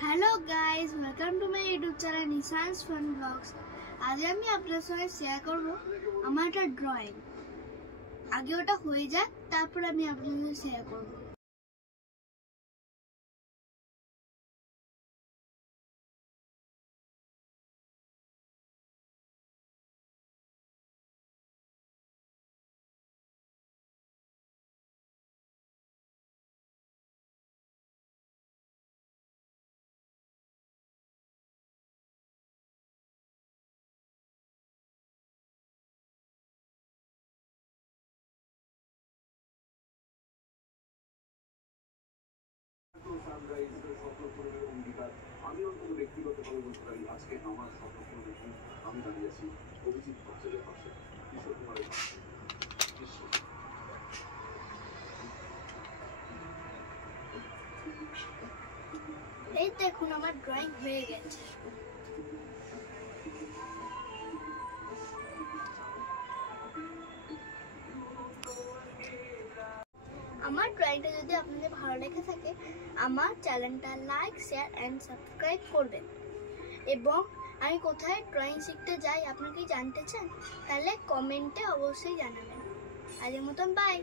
Hello guys, welcome to my YouTube channel निशांस fun vlogs. आज আমি আপনাদের সঙ্গে শেয়ার করব আমার একটা ড্রয়িং। আগে ওটা হয়ে যাক, তারপর আমি আপনাদের সঙ্গে শেয়ার করব। সানরাইজ স্বপ্ন পূরণের অঙ্গীকার। আমি অন্তত ব্যক্তিগতভাবে বলতে পারি, আজকে আমার স্বপ্ন পূরণের জন্য আমি দাঁড়িয়ে আছি অভিজিৎ ভট্টাচার্যের পাশে, কিশোর কুমারের পাশে। এই দেখুন, আমার ড্রয়িং হয়ে গেছে। আমার ড্রয়িংটা যদি আপনাদের ভালো লেগে থাকে, আমার চ্যানেলটা লাইক, শেয়ার এন্ড সাবস্ক্রাইব করবেন। এবং আমি কোথায় ড্রয়িং শিখতে যাই আপনারা কি জানতে চান? তাহলে কমেন্টে অবশ্যই জানাবেন। আজকের মতন বাই।